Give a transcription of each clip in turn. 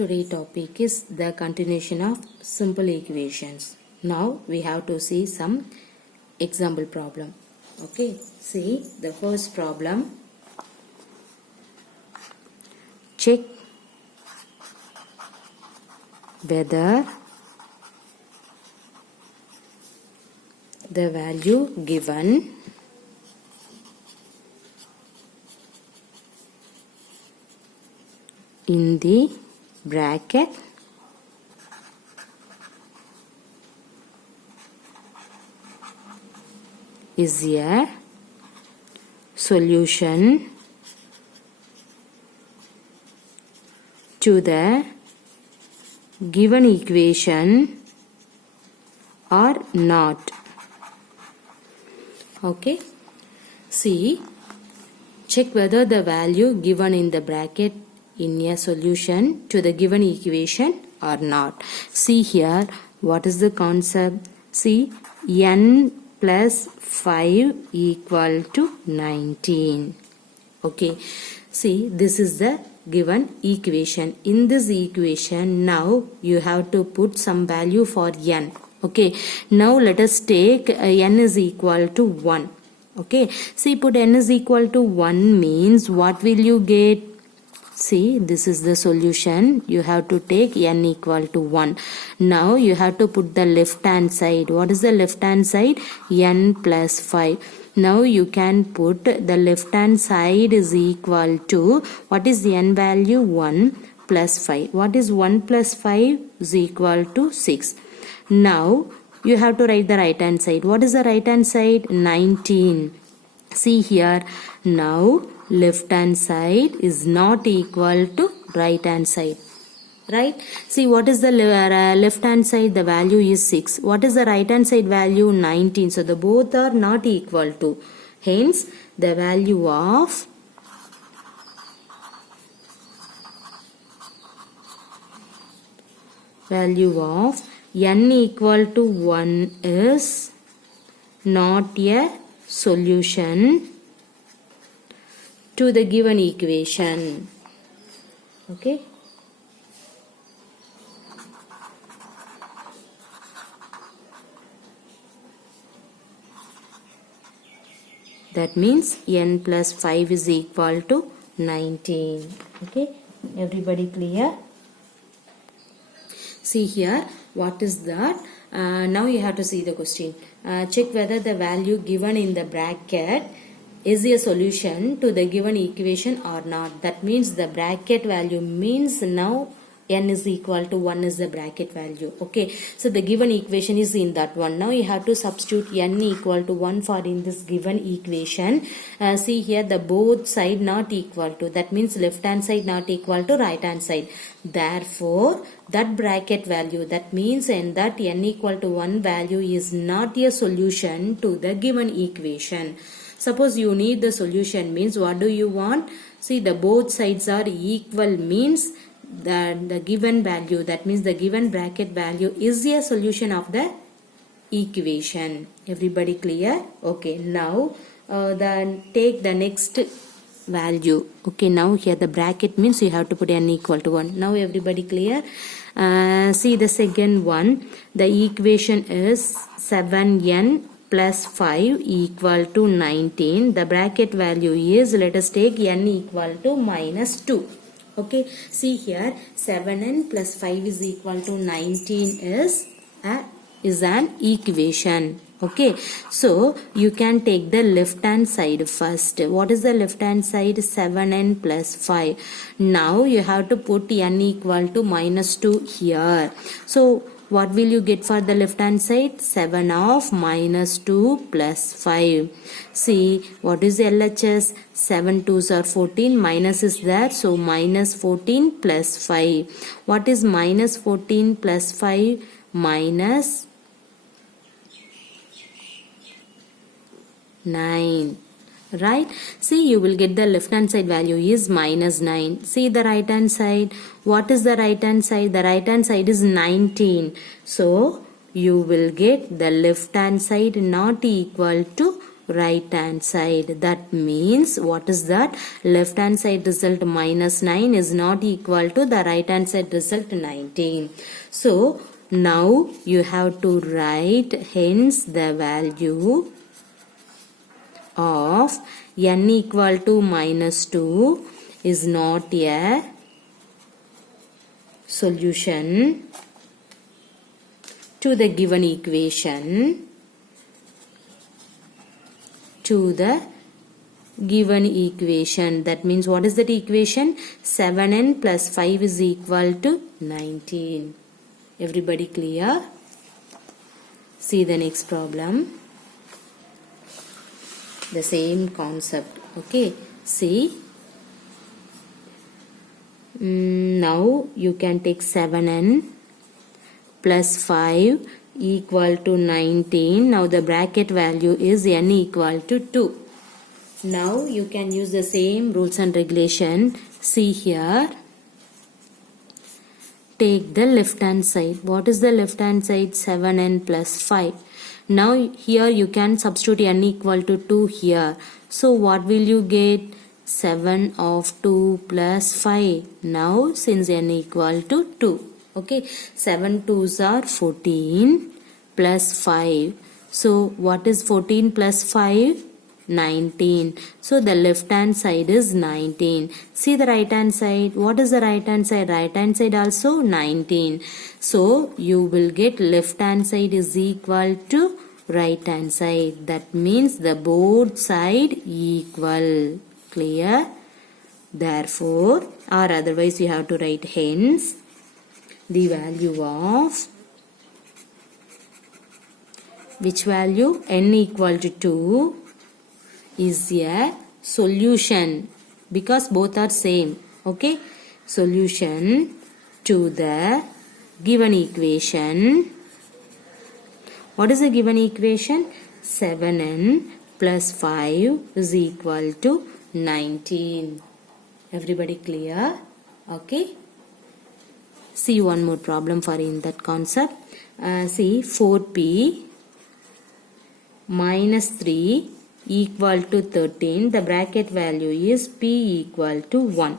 Today topic is the continuation of simple equations. Now we have to see some example problem. Okay, see the first problem. Check whether the value given in the bracket is a solution to the given equation or not. Okay, see, check whether the value given in the bracket in a solution to the given equation or not. See here, what is the concept? See, n plus 5 equal to 19. Okay, see, this is the given equation. In this equation, now you have to put some value for n. Okay, now let us take n is equal to 1. Okay, see, put n is equal to 1 means what will you get? See, this is the solution. You have to take n equal to 1. Now you have to put the left hand side. What is the left hand side? N plus 5. Now you can put the left hand side is equal to, what is the n value? 1 plus 5. What is 1 plus 5 is equal to 6. Now you have to write the right hand side. What is the right hand side? 19. See here, now left hand side is not equal to right hand side, right? See, what is the left hand side? The value is 6. What is the right hand side value? 19. So the both are not equal to, hence the value of n equal to 1 is not a solution to the given equation. Okay, that means n plus 5 is equal to 19. Okay, everybody clear? See here, what is that? Now you have to see the question. Check whether the value given in the bracket is a solution to the given equation or not. That means the bracket value means now n is equal to 1 is the bracket value. Okay, so the given equation is in that one. Now you have to substitute n equal to 1 for in this given equation. See here, the both side not equal to, that means left hand side not equal to right hand side. Therefore that bracket value, that means and that n equal to 1 value is not a solution to the given equation. Suppose you need the solution means what do you want? See, the both sides are equal means the given value, that means the given bracket value is a solution of the equation. Everybody clear? Okay, now then take the next value. Okay, now here the bracket means you have to put n equal to 1. Now everybody clear? See the second one, the equation is 7n plus 5 equal to 19. The bracket value is, let us take n equal to minus 2. Okay, see here, 7n plus 5 is equal to 19 is an equation. Okay, so you can take the left hand side first. What is the left hand side? 7n plus 5. Now you have to put n equal to minus 2 here. So what will you get for the left hand side? 7 of minus 2 plus 5. See, what is LHS? 7 2s are 14, minus is there, so minus 14 plus 5. What is minus 14 plus 5? Minus 9. Right? See, you will get the left hand side value is minus 9. See the right hand side. What is the right hand side? The right hand side is 19. So you will get the left hand side not equal to right hand side. That means what is that? Left hand side result minus 9 is not equal to the right hand side result 19. So now you have to write hence the value of n equal to minus 2 is not a solution to the given equation. That means what is that equation? 7n plus 5 is equal to 19. Everybody clear? See the next problem. The same concept. Okay, see. Now you can take 7n plus 5 equal to 19. Now the bracket value is n equal to 2. Now you can use the same rules and regulation. See here. Take the left hand side. What is the left hand side? 7n plus 5. Now here you can substitute n equal to 2 here. So what will you get? 7 of 2 plus 5. Now since n equal to 2. Okay, 7 2s are 14 plus 5. So what is 14 plus 5? 19. So the left hand side is 19. See the right hand side. What is the right hand side? Right hand side also 19. So you will get left hand side is equal to right hand side. That means the both side equal. Clear? Therefore, or otherwise you have to write hence the value of which value? N equal to 2 is a solution because both are same. Okay, solution to the given equation. What is the given equation? 7n plus 5 is equal to 19. Everybody clear? Okay. See one more problem for in that concept. See 4p minus 3 equal to 13. The bracket value is p equal to 1.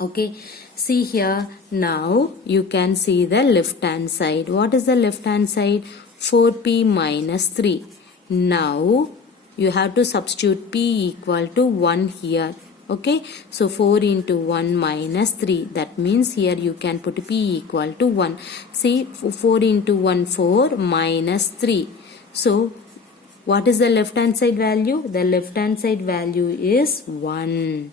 Okay. See here. Now you can see the left hand side. What is the left hand side? 4p minus 3. Now you have to substitute p equal to 1 here. Okay, so 4 into 1 minus 3. That means here you can put p equal to 1. See 4 into 1 4 minus 3. So what is the left hand side value? The left hand side value is 1.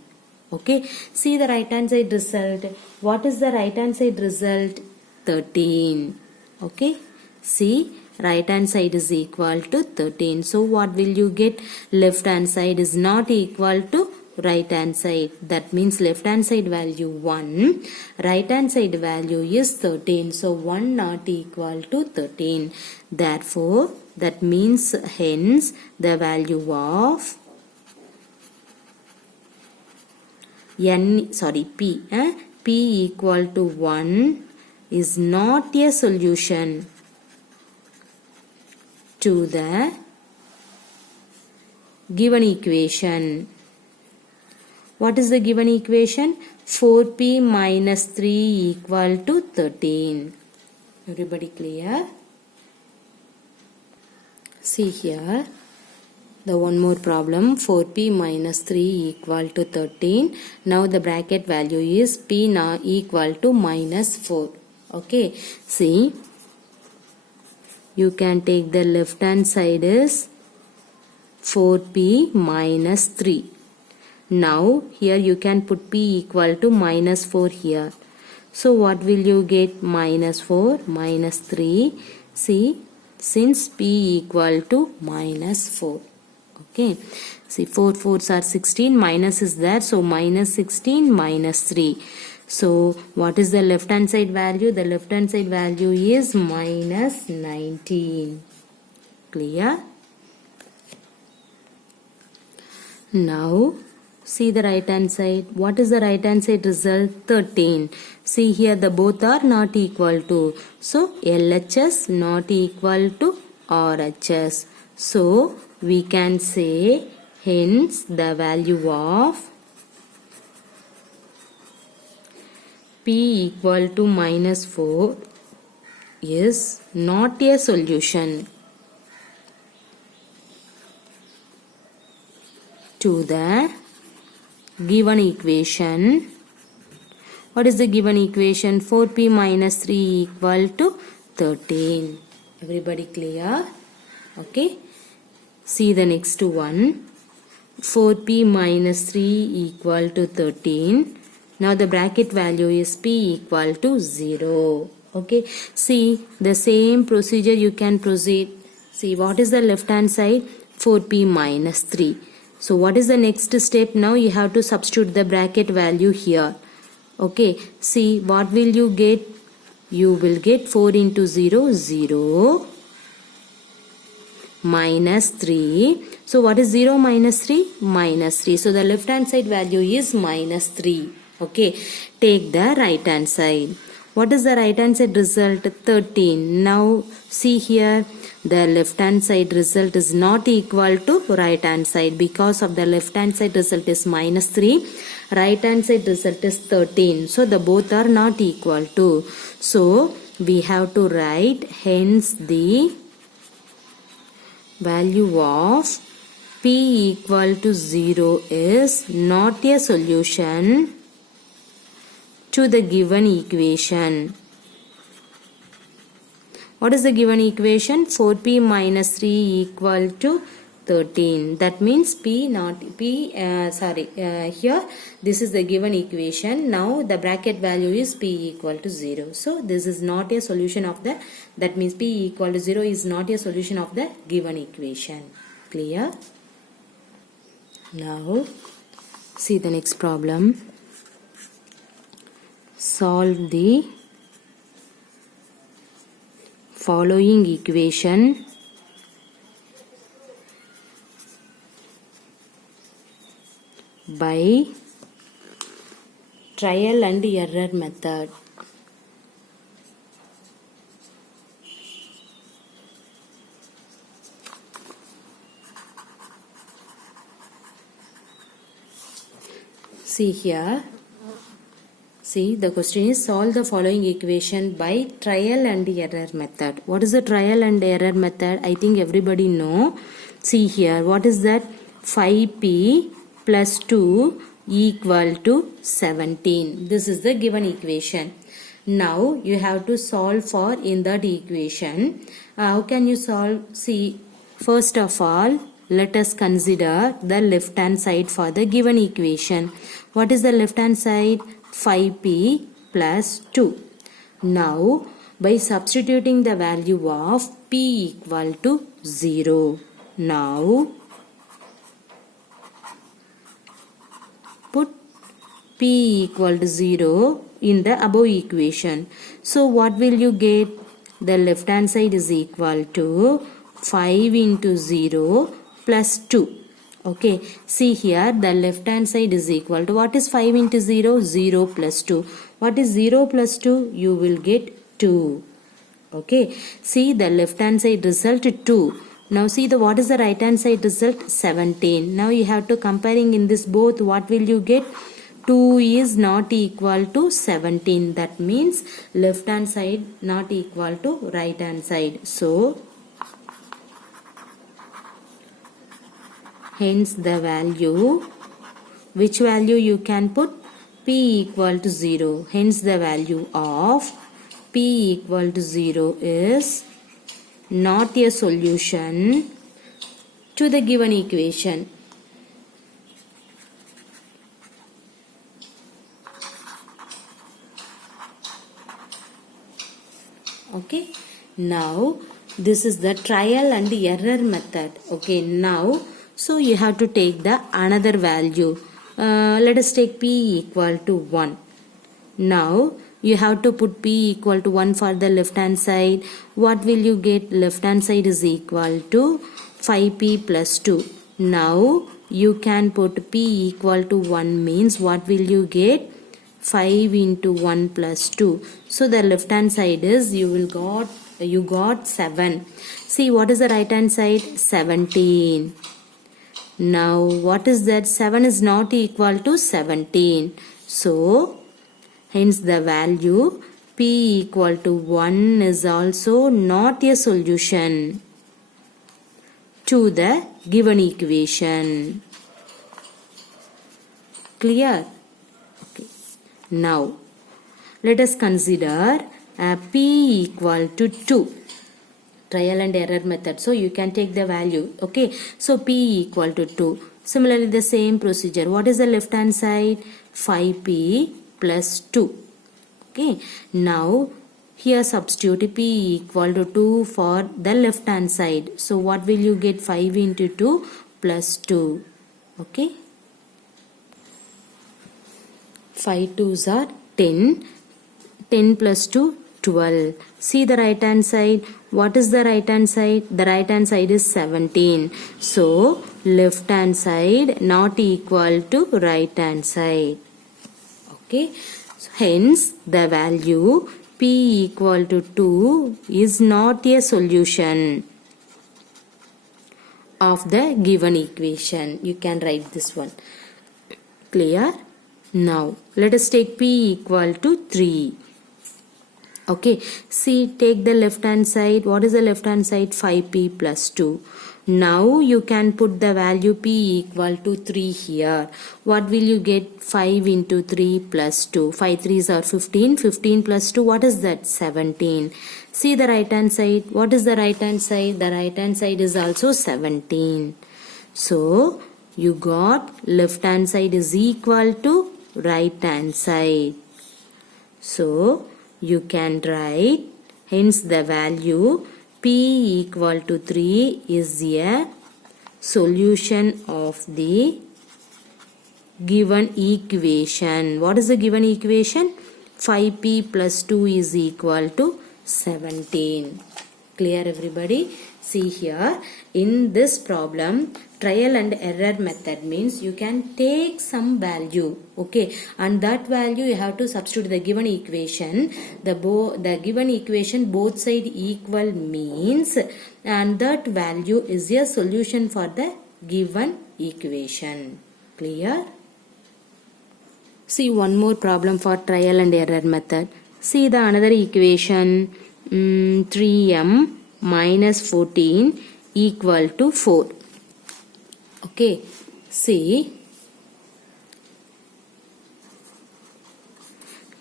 Okay, see the right hand side result. What is the right hand side result? 13. Okay, see right hand side is equal to 13. So what will you get? Left hand side is not equal to right hand side. That means left hand side value 1. Right hand side value is 13. So 1 not equal to 13. Therefore, that means hence the value of p equal to 1 is not a solution to the given equation. What is the given equation? 4p minus 3 equal to 13. Everybody clear? See here. The one more problem. 4p minus 3 equal to 13. Now the bracket value is p now equal to minus 4. Okay. See. You can take the left hand side is 4p minus 3. Now here you can put p equal to minus 4 here. So what will you get? Minus 4 minus 3. See, since p equal to minus 4. Okay. See 4 4s are 16. Minus is there. So minus 16 minus 3. So what is the left hand side value? The left hand side value is minus 19. Clear? Now see the right hand side. What is the right hand side result? 13. See here the both are not equal to. So LHS not equal to RHS. So we can say hence the value of p equal to minus 4 is not a solution to the given equation. What is the given equation? 4p minus 3 equal to 13. Everybody clear? Okay. See the next one. 4p minus 3 equal to 13. Now the bracket value is p equal to 0. Okay. See the same procedure you can proceed. See what is the left hand side? 4p minus 3. So what is the next step? Now you have to substitute the bracket value here. Okay. See what will you get? You will get 4 into 0, 0 minus 3. So what is 0 minus 3? Minus 3. So the left hand side value is minus 3. Okay. Take the right hand side. What is the right hand side result? 13. Now see here. The left hand side result is not equal to right hand side because of the left hand side result is minus 3. Right hand side result is 13. So the both are not equal to. So we have to write hence the value of p equal to 0 is not a solution to the given equation. What is the given equation? 4p minus 3 equal to 13. That means here this is the given equation. Now the bracket value is p equal to 0. So this is not a solution of the, that means p equal to 0 is not a solution of the given equation. Clear? Now see the next problem. Solve the following equation by trial and error method. See here. See, the question is solve the following equation by trial and error method. What is the trial and error method? I think everybody know. See here, what is that? 5p plus 2 equal to 17. This is the given equation. Now you have to solve for in that equation. How can you solve? See, first of all, let us consider the left hand side for the given equation. What is the left hand side? 5p plus 2. Now by substituting the value of p equal to 0. Now put p equal to 0 in the above equation. So what will you get? The left hand side is equal to 5 into 0 plus 2. Okay, see here the left hand side is equal to, what is 5 into 0? 0 plus 2. What is 0 plus 2? You will get 2. Okay, see the left hand side result 2. Now see the what is the right hand side result? 17. Now you have to comparing in this both, what will you get? 2 is not equal to 17. That means left hand side not equal to right hand side. So hence the value, which value you can put? P equal to 0. Hence the value of P equal to 0 is not a solution to the given equation. Okay. Now this is the trial and error method. Okay. Now so you have to take the another value. Let us take p equal to 1. Now you have to put p equal to 1 for the left hand side. What will you get? Left hand side is equal to 5p plus 2. Now you can put p equal to 1 means what will you get? 5 into 1 plus 2. So the left hand side is, you will got you got 7. See, what is the right hand side? 17. Now, what is that? 7 is not equal to 17. So, hence the value P equal to 1 is also not a solution to the given equation. Clear? Okay. Now, let us consider P equal to 2. Trial and error method. So, you can take the value. Okay. So, P equal to 2. Similarly, the same procedure. What is the left hand side? 5P plus 2. Okay. Now, here substitute P equal to 2 for the left hand side. So, what will you get? 5 into 2 plus 2. Okay. 5 2s are 10. 10 plus 2, 12. See the right hand side. What is the right hand side? The right hand side is 17. So, left hand side not equal to right hand side. Okay. So, hence, the value P equal to 2 is not a solution of the given equation. You can write this one. Clear? Now, let us take P equal to 3. Okay, see, take the left hand side. What is the left hand side? 5P plus 2. Now, you can put the value P equal to 3 here. What will you get? 5 into 3 plus 2. 5 3s are 15. 15 plus 2, what is that? 17. See the right hand side. What is the right hand side? The right hand side is also 17. So, you got left hand side is equal to right hand side. So, you can write, hence the value P equal to 3 is a solution of the given equation. What is the given equation? 5P plus 2 is equal to 17. Clear, everybody? See here, in this problem, trial and error method means you can take some value, okay, and that value you have to substitute the given equation. The given equation both side equal means, and that value is a solution for the given equation. Clear? See one more problem for trial and error method. See the another equation, 3m minus 14 equal to 4. Okay, see,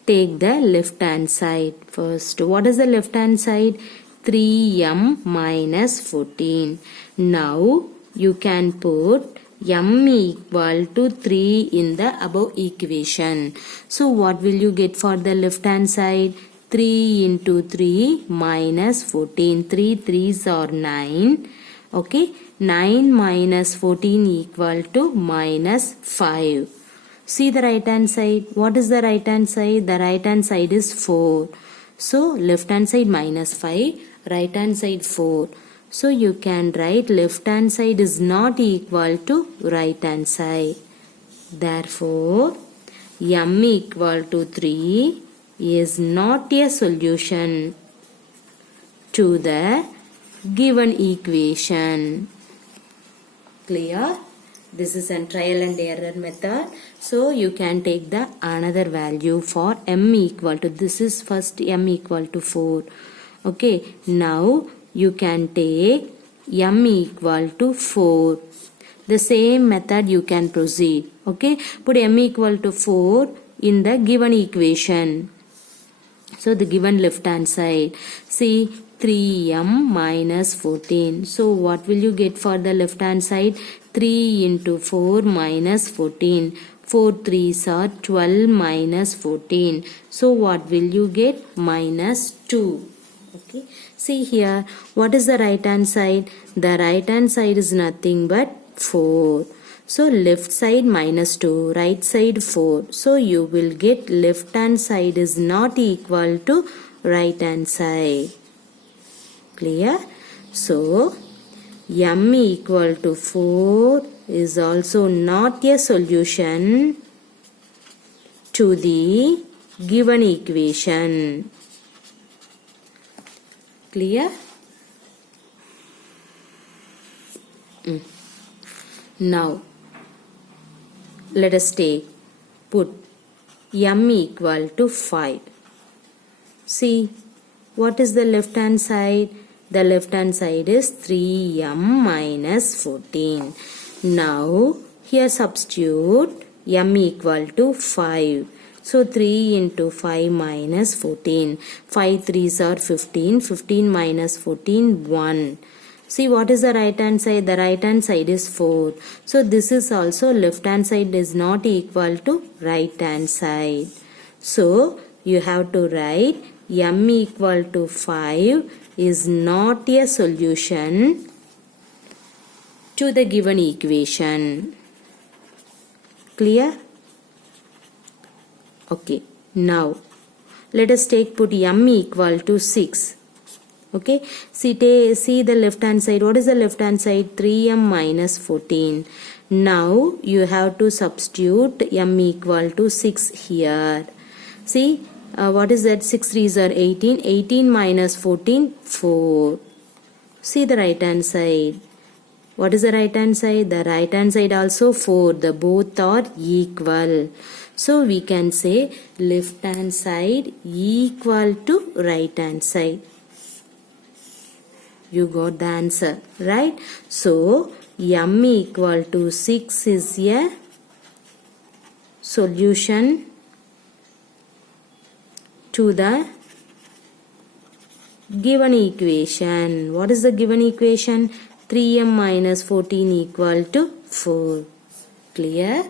take the left hand side first. What is the left hand side? 3m minus 14. Now, you can put m equal to 3 in the above equation. So, what will you get for the left hand side? 3 into 3 minus 14. 3 3s are 9. Okay, 9 minus 14 equal to minus 5. See the right hand side. What is the right hand side? The right hand side is 4. So, left hand side minus 5, right hand side 4. So, you can write left hand side is not equal to right hand side. Therefore, m equal to 3 is not a solution to the given equation. Clear? This is a trial and error method. So, you can take the another value for m equal to, this is first m equal to 4. Okay, now you can take m equal to 4. The same method you can proceed. Okay, put m equal to 4 in the given equation. So, the given left hand side. See, 3m minus 14. So, what will you get for the left hand side? 3 into 4 minus 14. 4 3s are 12 minus 14. So, what will you get? Minus 2. Okay. See here, what is the right hand side? The right hand side is nothing but 4. So, left side minus 2, right side 4. So, you will get left hand side is not equal to right hand side. Clear? So, m equal to 4 is also not a solution to the given equation. Clear? Now let us put m equal to 5. See, what is the left hand side? The left hand side is 3m minus 14. Now here substitute m equal to 5. So 3 into 5 minus 14. 5 3s are 15. 15 minus 14, 1. See, what is the right hand side? The right hand side is 4. So this is also left hand side is not equal to right hand side. So you have to write m equal to 5 is not a solution to the given equation. Clear? Okay. Now let us put m equal to 6. Okay, see the left hand side. What is the left hand side? 3m minus 14. Now you have to substitute m equal to 6 here. See, what is that? 6 3s are 18. 18 minus 14, 4. See the right hand side. What is the right hand side? The right hand side also 4. The both are equal. So we can say left hand side equal to right hand side. You got the answer, right? So m equal to 6 is a solution to the given equation. What is the given equation? 3m minus 14 equal to 4. Clear?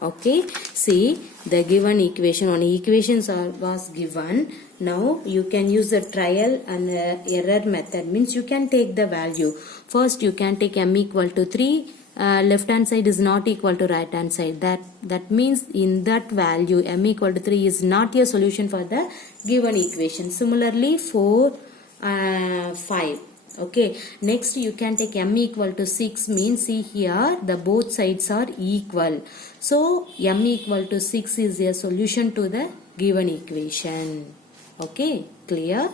Okay, see the given equation, one equations was given. Now you can use the trial and error method, means you can take the value. First you can take m equal to 3. Left hand side is not equal to right hand side. That means in that value m equal to 3 is not a solution for the given equation. Similarly 4, 5. Okay, next you can take m equal to 6, means see here the both sides are equal. So m equal to 6 is a solution to the given equation. Okay, clear?